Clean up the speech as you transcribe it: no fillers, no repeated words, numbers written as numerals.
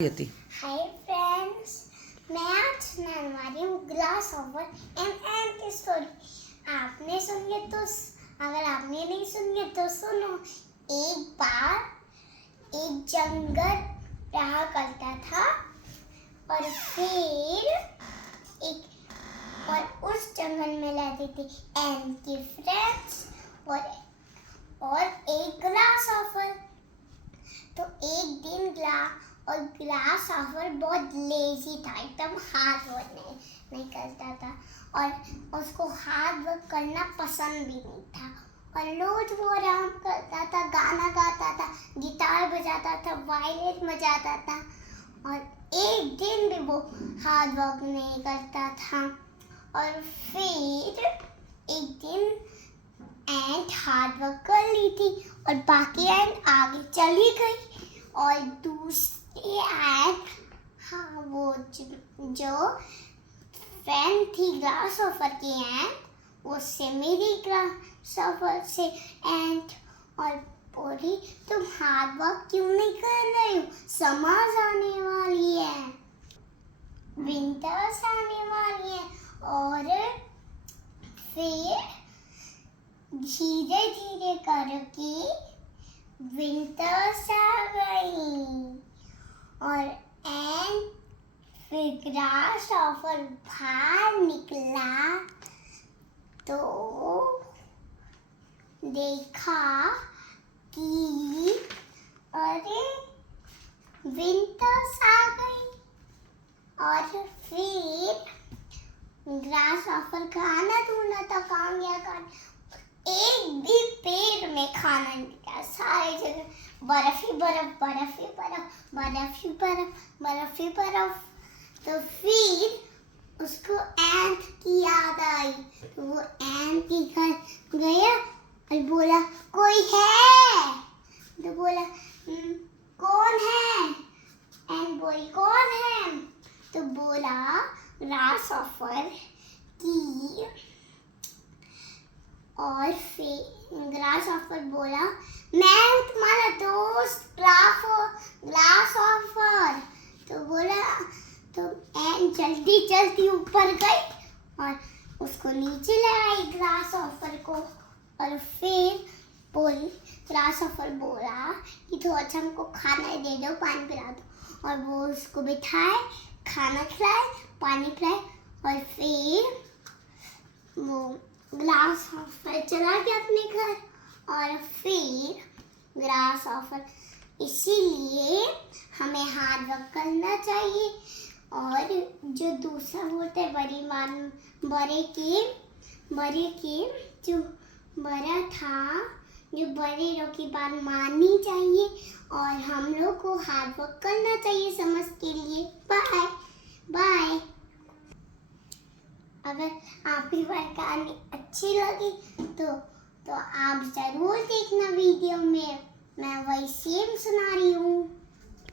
Hi friends, मैं आज सुनाने वाली हूँ ग्लास ऑफ एन की स्टोरी। आपने सुनी है तो अगर आपने नहीं सुनी है तो सुनो। एक बार एक जंगल रहा करता था और फिर उस जंगल में रहते थे एन के फ्रेंड्स और एक ग्लास ऑफर। तो एक दिन ग्लास ऑफर बहुत लेजी था, एकदम हार्ड वर्क नहीं करता था और उसको हार्ड वर्क करना पसंद भी नहीं था। और रोज वो आराम करता था, गाना गाता था, गिटार बजाता था, वायलिन बजाता था और एक दिन भी वो हार्ड वर्क नहीं करता था। और फिर एक दिन एंट हार्ड वर्क कर ली थी और बाकी एंट आगे चली गई और दूसरी एंट, हाँ, वो जो फ्रेंड थी ग्लास ऑफर की एंट, उससे मेरी ग्लास ऑफर से एंट और बोली, तुम हार्ड वर्क क्यों नहीं कर रही हो? समर्स आने वाली है, विंटर्स आने वाली है। और फिर धीरे धीरे करके विंटर्स आ गई और एंड फिर ग्लास ऑफर बाहर निकला तो देखा कि अरे विंटर्स आ गई। और फिर ग्लास ऑफर खाना ढूंढा था, काम गया खाना, एक भी पेड़ में खाना नहीं था, सारी जगह बर्फ ही बर्फ, बर्फ ही बर्फ, बर्फ ही बर्फ, बर्फ ही बर्फ। तो फिर उसको एंट की याद आई तो वो एंट के घर गया और बोला, कोई है? तो बोला, कौन है? एंट बोली, कौन है? तो बोला ग्लास ऑफर की। और फिर ग्लास ऑफर बोला, मैं तुम्हारा दोस्त ग्लास ऑफर। तो बोला, तो एंड जल्दी जल्दी ऊपर गई और उसको नीचे ले आई ग्लास ऑफर को। और फिर ग्लास ऑफर बोला कि तो अच्छा हमको खाना दे दो, पानी पिला दो। और वो उसको बिठाए, खाना खिलाए, पानी पिलाए और फिर वो ग्लास ऑफर चला गया अपने घर। और फिर ग्लास ऑफर, इसीलिए हमें हार्ड वर्क करना चाहिए। और जो दूसरा बोलते हैं बड़े के जो बड़ा था, जो बड़े लोग की बात माननी चाहिए और हम लोग को हार्ड वर्क करना चाहिए समझ के लिए। Bye bye. अगर आपकी कहानी अच्छी लगी तो आप जरूर देखना वीडियो में, मैं वही सेम सुना रही हूँ।